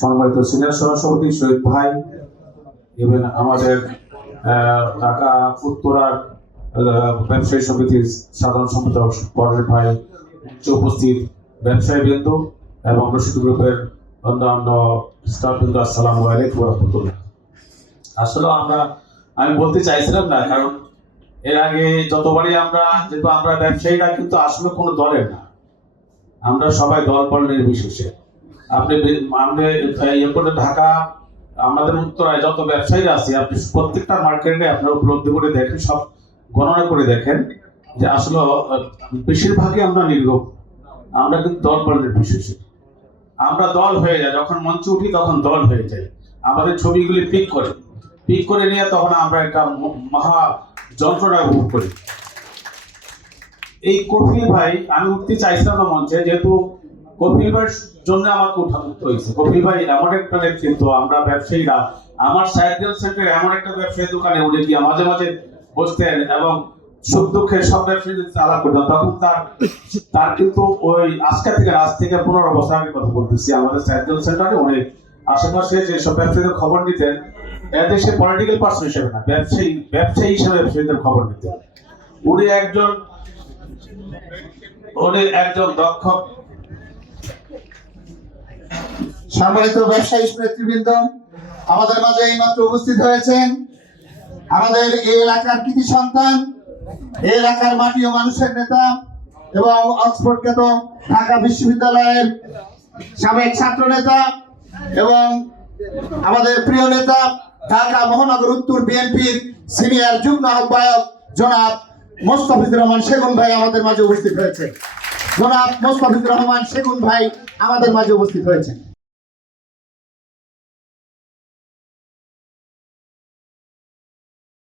সম্মানিত সিনিয়র শহীদ ভাই এবং আমাদের ঢাকা উত্তরার ব্যবসায়ী সমিতির সাধারণ সম্পাদক ভাই উপস্থিত ব্যবসায়ী বৃন্দ এবং রশিদ গ্রুপের অন্যান্য স্টাফ বৃন্দ, আসসালামু আলাইকুম আসলে আমরা, আমি বলতে চাইছিলাম না, কারণ এর আগে যতবারই আমরা, যেহেতু আমরা ব্যবসায়ীরা কিন্তু আসলে কোনো দলের না আমরা সবাই দল বল নির্বিশেষে। আপনি আপনি করে ঢাকা, আমাদের উত্তরায় যত ব্যবসায়ীরা আছে, আপনি প্রত্যেকটা মার্কেটে আপনারা উপলব্ধি করে দেখেন, সব গণনা করে দেখেন যে আসলে, বেশিরভাগই আমরা নির্গম আমরা কিন্তু দল বল নির্বিশেষে। আমরা দল হয়ে যাই, যখন মঞ্চে উঠি তখন দল হয়ে যাই। আমাদের ছবিগুলি পিক করে। পিক করে নিয়ে তখন আমরা একটা মহা যন্ত্রণা ভোগ করি। এই কপিল ভাই, আমি উঠতে চাইছিলাম না মঞ্চে, যেহেতু কপিল ভাইয়ের জন্য আমাকে উঠানো হয়েছে। কপিল ভাই এমন একটা নেতৃত্ব আমরা ব্যবসায়ীরা, আমার সাইকেল সেন্টার এমন একটা ব্যবসায়ী দোকানে উনি গিয়ে মাঝে মাঝে বসতেন এবং সুখ দুঃখের সব ব্যবসায়ীদের করতেন। তখন তার তার কিন্তু ওই আজকে থেকে আজ থেকে পনেরো বছর কথা বলতেছি। আমাদের সাইকেল সেন্টারে উনি আশেপাশে যেসব ব্যবসায়ীদের খবর নিতেন সে পলিটিক্যাল পার্সন হিসেবে না, ব্যবসায়ী ব্যবসায়ী হিসেবে ব্যবসায়ীদের খবর নিতেন। উনি একজন একজন দক্ষ সম্মানিত ব্যবসায়ী নেতৃবৃন্দ, আমাদের মাঝে উপস্থিত হয়েছেন আমাদের এই এলাকার কৃতি সন্তান, এই এলাকার মাটি ও মানুষের নেতা এবং অক্সফোর্ড খ্যাত ঢাকা বিশ্ববিদ্যালয়ের সাবেক ছাত্র নেতা এবং আমাদের প্রিয় নেতা ঢাকা মহানগর উত্তর বিএনপির সিনিয়র যুগ্ম আহ্বায়ক জনাব মোস্তাফিজুর রহমান সেগুন ভাই আমাদের মাঝে উপস্থিত হয়েছে। জনাব মোস্তাফিজুর রহমান সেগুন ভাই আমাদের মাঝে উপস্থিত হয়েছেন।